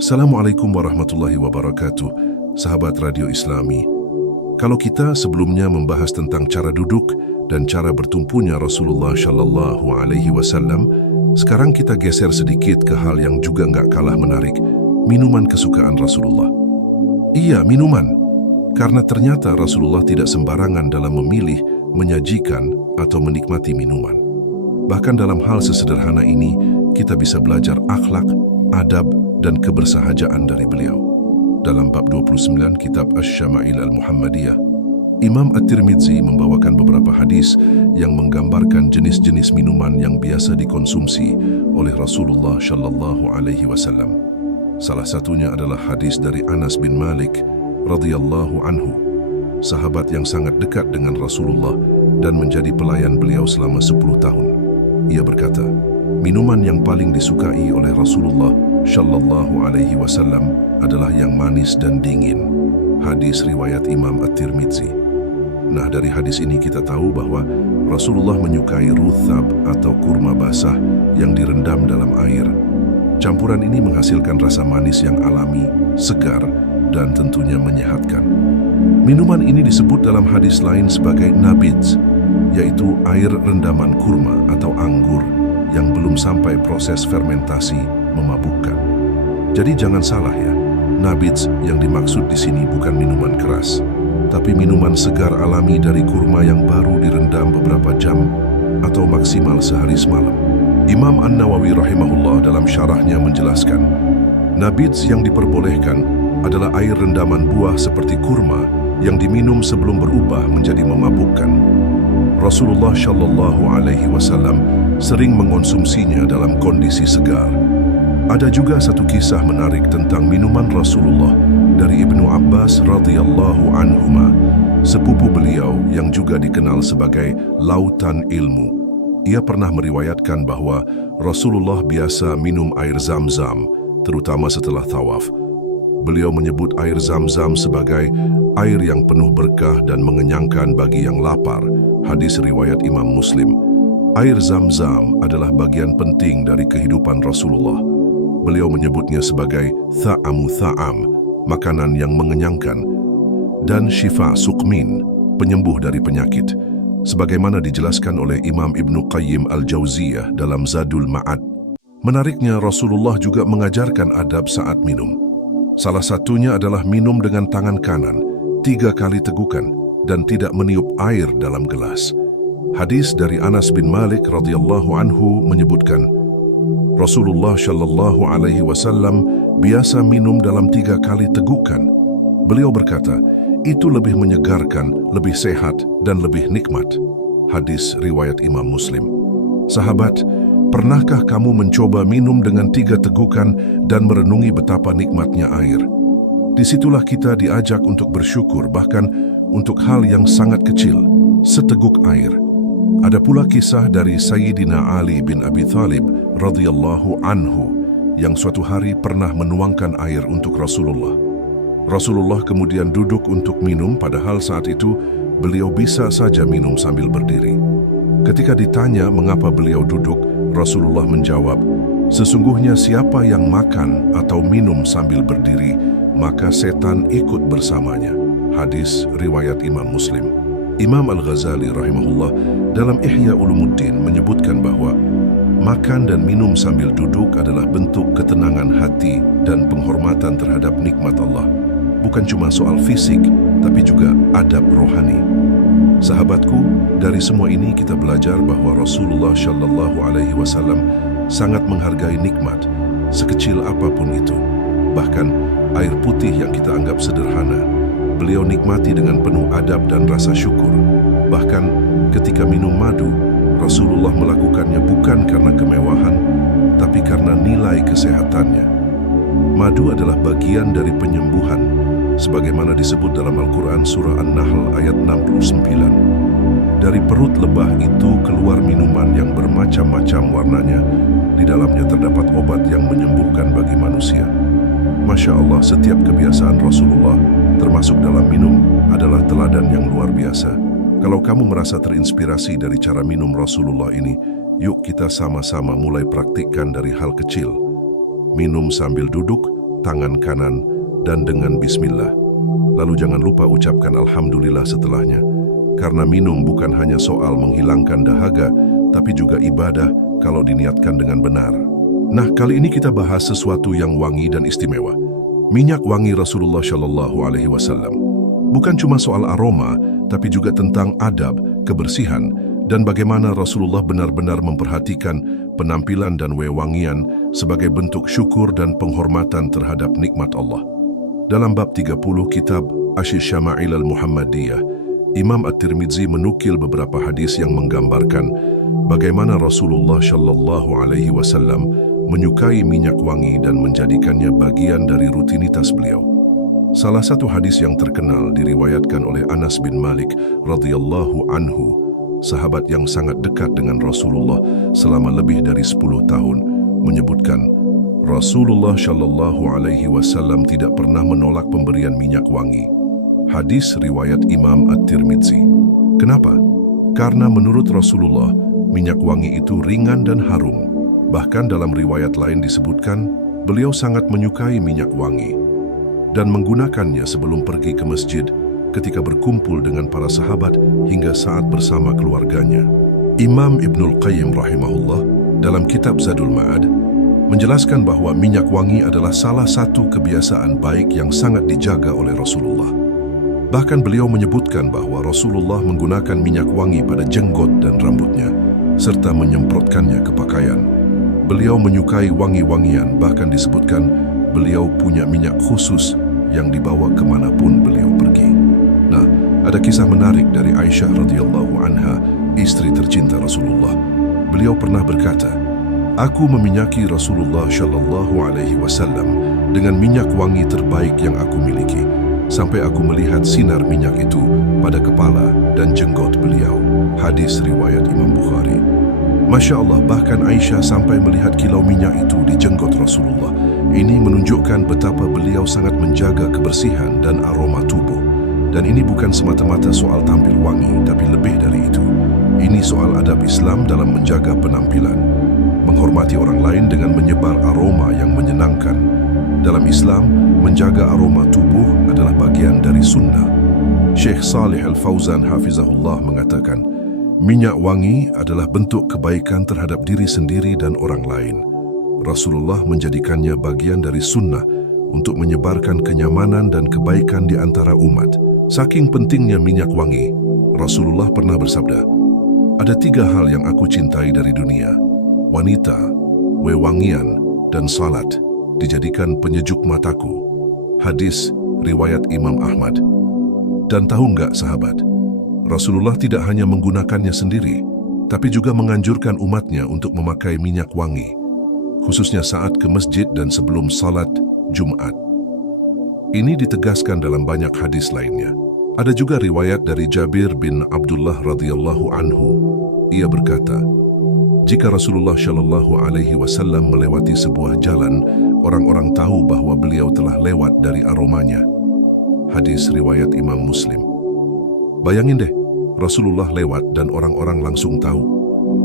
Assalamualaikum warahmatullahi wabarakatuh, sahabat Radio Islami. Kalau kita sebelumnya membahas tentang cara duduk dan cara bertumpunya Rasulullah Shallallahu Alaihi Wasallam, sekarang kita geser sedikit ke hal yang juga nggak kalah menarik, minuman kesukaan Rasulullah. Iya, minuman. Karena ternyata Rasulullah tidak sembarangan dalam memilih, menyajikan, atau menikmati minuman. Bahkan dalam hal sesederhana ini, kita bisa belajar akhlak, adab, dan kebersahajaan dari beliau. Dalam bab 29 kitab Asy-Syama'il Al-Muhammadiyah, Imam At-Tirmidzi membawakan beberapa hadis yang menggambarkan jenis-jenis minuman yang biasa dikonsumsi oleh Rasulullah Shallallahu Alaihi Wasallam. Salah satunya adalah hadis dari Anas bin Malik radhiyallahu anhu, sahabat yang sangat dekat dengan Rasulullah dan menjadi pelayan beliau selama 10 tahun. Ia berkata, minuman yang paling disukai oleh Rasulullah Shallallahu Alaihi Wasallam adalah yang manis dan dingin. Hadis riwayat Imam At-Tirmidzi. Nah, dari hadis ini kita tahu bahwa Rasulullah menyukai ruthab atau kurma basah yang direndam dalam air. Campuran ini menghasilkan rasa manis yang alami, segar, dan tentunya menyehatkan. Minuman ini disebut dalam hadis lain sebagai nabidz, yaitu air rendaman kurma atau anggur yang belum sampai proses fermentasi memabukkan. Jadi jangan salah ya, nabidz yang dimaksud di sini bukan minuman keras, tapi minuman segar alami dari kurma yang baru direndam beberapa jam atau maksimal sehari semalam. Imam An-Nawawi rahimahullah dalam syarahnya menjelaskan, nabidz yang diperbolehkan adalah air rendaman buah seperti kurma yang diminum sebelum berubah menjadi memabukkan. Rasulullah Shallallahu Alaihi Wasallam sering mengonsumsinya dalam kondisi segar. Ada juga satu kisah menarik tentang minuman Rasulullah dari Ibnu Abbas radhiyallahu anhuma, sepupu beliau yang juga dikenal sebagai lautan ilmu. Ia pernah meriwayatkan bahwa Rasulullah biasa minum air Zam-Zam, terutama setelah tawaf. Beliau menyebut air Zam-Zam sebagai air yang penuh berkah dan mengenyangkan bagi yang lapar. Hadis riwayat Imam Muslim. Air Zam-Zam adalah bagian penting dari kehidupan Rasulullah. Beliau menyebutnya sebagai tha'amu tha'am, makanan yang mengenyangkan, dan syifa suqmin, penyembuh dari penyakit, sebagaimana dijelaskan oleh Imam Ibnu Qayyim Al-Jauziyah dalam Zadul Ma'ad. Menariknya, Rasulullah juga mengajarkan adab saat minum. Salah satunya adalah minum dengan tangan kanan, 3 kali tegukan, dan tidak meniup air dalam gelas. Hadis dari Anas bin Malik radhiyallahu anhu menyebutkan, Rasulullah Shallallahu Alaihi Wasallam biasa minum dalam 3 kali tegukan. Beliau berkata, itu lebih menyegarkan, lebih sehat, dan lebih nikmat. Hadis riwayat Imam Muslim. Sahabat, pernahkah kamu mencoba minum dengan 3 tegukan dan merenungi betapa nikmatnya air? Disitulah kita diajak untuk bersyukur, bahkan untuk hal yang sangat kecil, seteguk air. Ada pula kisah dari Sayyidina Ali bin Abi Thalib radhiyallahu anhu yang suatu hari pernah menuangkan air untuk Rasulullah. Rasulullah kemudian duduk untuk minum, padahal saat itu beliau bisa saja minum sambil berdiri. Ketika ditanya mengapa beliau duduk, Rasulullah menjawab, sesungguhnya siapa yang makan atau minum sambil berdiri, maka setan ikut bersamanya. Hadis riwayat Imam Muslim. Imam Al-Ghazali rahimahullah dalam Ihya Ulumuddin menyebutkan bahwa makan dan minum sambil duduk adalah bentuk ketenangan hati dan penghormatan terhadap nikmat Allah. Bukan cuma soal fisik, tapi juga adab rohani. Sahabatku, dari semua ini kita belajar bahwa Rasulullah Shallallahu Alaihi Wasallam sangat menghargai nikmat, sekecil apapun itu. Bahkan air putih yang kita anggap sederhana, beliau nikmati dengan penuh adab dan rasa syukur. Bahkan ketika minum madu, Rasulullah melakukannya bukan karena kemewahan, tapi karena nilai kesehatannya. Madu adalah bagian dari penyembuhan, sebagaimana disebut dalam Al-Quran Surah An-Nahl ayat 69. Dari perut lebah itu keluar minuman yang bermacam-macam warnanya. Di dalamnya terdapat obat yang menyembuhkan bagi manusia. Masya Allah, setiap kebiasaan Rasulullah, termasuk dalam minum, adalah teladan yang luar biasa. Kalau kamu merasa terinspirasi dari cara minum Rasulullah ini, yuk kita sama-sama mulai praktikkan dari hal kecil. Minum sambil duduk tangan kanan, dan dengan bismillah. Lalu jangan lupa ucapkan alhamdulillah setelahnya, karena minum bukan hanya soal menghilangkan dahaga, tapi juga ibadah kalau diniatkan dengan benar. Nah, kali ini kita bahas sesuatu yang wangi dan istimewa. Minyak wangi Rasulullah Shallallahu Alaihi Wasallam. Bukan cuma soal aroma, tapi juga tentang adab, kebersihan, dan bagaimana Rasulullah benar-benar memperhatikan penampilan dan wewangian sebagai bentuk syukur dan penghormatan terhadap nikmat Allah. Dalam bab 30 kitab Asy-Syama'il al-Muhammadiyah, Imam At-Tirmidzi menukil beberapa hadis yang menggambarkan bagaimana Rasulullah Shallallahu Alaihi Wasallam menyukai minyak wangi dan menjadikannya bagian dari rutinitas beliau. Salah satu hadis yang terkenal diriwayatkan oleh Anas bin Malik radhiyallahu anhu, sahabat yang sangat dekat dengan Rasulullah selama lebih dari 10 tahun, menyebutkan Rasulullah Shallallahu Alaihi Wasallam tidak pernah menolak pemberian minyak wangi. Hadis riwayat Imam At-Tirmidzi. Kenapa? Karena menurut Rasulullah, minyak wangi itu ringan dan harum. Bahkan dalam riwayat lain disebutkan, beliau sangat menyukai minyak wangi dan menggunakannya sebelum pergi ke masjid, ketika berkumpul dengan para sahabat hingga saat bersama keluarganya. Imam Ibnul Qayyim rahimahullah dalam kitab Zadul Ma'ad menjelaskan bahwa minyak wangi adalah salah satu kebiasaan baik yang sangat dijaga oleh Rasulullah. Bahkan beliau menyebutkan bahwa Rasulullah menggunakan minyak wangi pada jenggot dan rambutnya, serta menyemprotkannya ke pakaian. Beliau menyukai wangi-wangian, bahkan disebutkan beliau punya minyak khusus yang dibawa kemanapun beliau pergi. Nah, ada kisah menarik dari Aisyah radhiyallahu anha, istri tercinta Rasulullah. Beliau pernah berkata, "Aku meminyaki Rasulullah Shallallahu Alaihi Wasallam dengan minyak wangi terbaik yang aku miliki, sampai aku melihat sinar minyak itu pada kepala dan jenggot beliau." Hadis riwayat Imam Bukhari. Masya Allah, bahkan Aisyah sampai melihat kilau minyak itu di jenggot Rasulullah. Ini menunjukkan betapa beliau sangat menjaga kebersihan dan aroma tubuh. Dan ini bukan semata-mata soal tampil wangi, tapi lebih dari itu. Ini soal adab Islam dalam menjaga penampilan, menghormati orang lain dengan menyebar aroma yang menyenangkan. Dalam Islam, menjaga aroma tubuh adalah bagian dari sunnah. Syekh Salih Al-Fauzan hafizahullah mengatakan, minyak wangi adalah bentuk kebaikan terhadap diri sendiri dan orang lain. Rasulullah menjadikannya bagian dari sunnah untuk menyebarkan kenyamanan dan kebaikan di antara umat. Saking pentingnya minyak wangi, Rasulullah pernah bersabda, "Ada 3 hal yang aku cintai dari dunia: wanita, wewangian, dan salat dijadikan penyejuk mataku." Hadis riwayat Imam Ahmad. Dan tahu nggak sahabat, Rasulullah tidak hanya menggunakannya sendiri, tapi juga menganjurkan umatnya untuk memakai minyak wangi, khususnya saat ke masjid dan sebelum salat Jumat. Ini ditegaskan dalam banyak hadis lainnya. Ada juga riwayat dari Jabir bin Abdullah radhiyallahu anhu. Ia berkata, jika Rasulullah Shallallahu Alaihi Wasallam melewati sebuah jalan, orang-orang tahu bahwa beliau telah lewat dari aromanya. Hadis riwayat Imam Muslim. Bayangin deh, Rasulullah lewat dan orang-orang langsung tahu.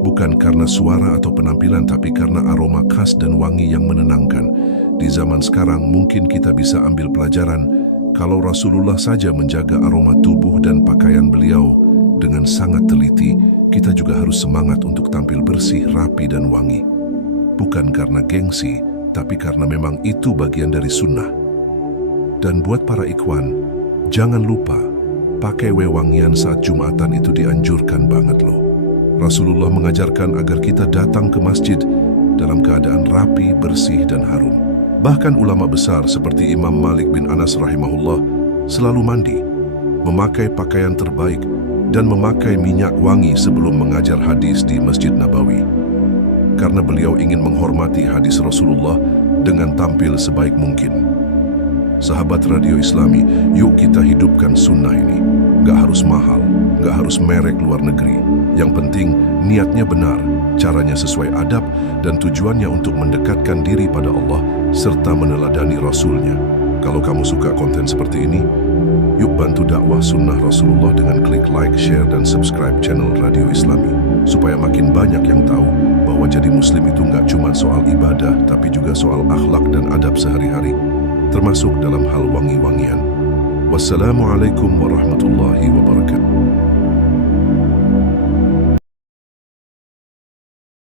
Bukan karena suara atau penampilan, tapi karena aroma khas dan wangi yang menenangkan. Di zaman sekarang mungkin kita bisa ambil pelajaran kalau Rasulullah saja menjaga aroma tubuh dan pakaian beliau dengan sangat teliti, kita juga harus semangat untuk tampil bersih, rapi, dan wangi. Bukan karena gengsi, tapi karena memang itu bagian dari sunnah. Dan buat para ikhwan, jangan lupa, pakai wewangian saat Jumatan itu dianjurkan banget loh. Rasulullah mengajarkan agar kita datang ke masjid dalam keadaan rapi, bersih, dan harum. Bahkan ulama besar seperti Imam Malik bin Anas rahimahullah selalu mandi, memakai pakaian terbaik, dan memakai minyak wangi sebelum mengajar hadis di Masjid Nabawi. Karena beliau ingin menghormati hadis Rasulullah dengan tampil sebaik mungkin. Sahabat Radio Islami, yuk kita hidupkan sunnah ini. Gak harus mahal, gak harus merek luar negeri. Yang penting niatnya benar, caranya sesuai adab, dan tujuannya untuk mendekatkan diri pada Allah serta meneladani Rasulnya. Kalau kamu suka konten seperti ini, yuk bantu dakwah sunnah Rasulullah dengan klik like, share, dan subscribe channel Radio Islami, supaya makin banyak yang tahu bahwa jadi muslim itu nggak cuma soal ibadah, tapi juga soal akhlak dan adab sehari-hari. termasuk dalam hal wangi-wangian. Wassalamualaikum warahmatullahi wabarakatuh.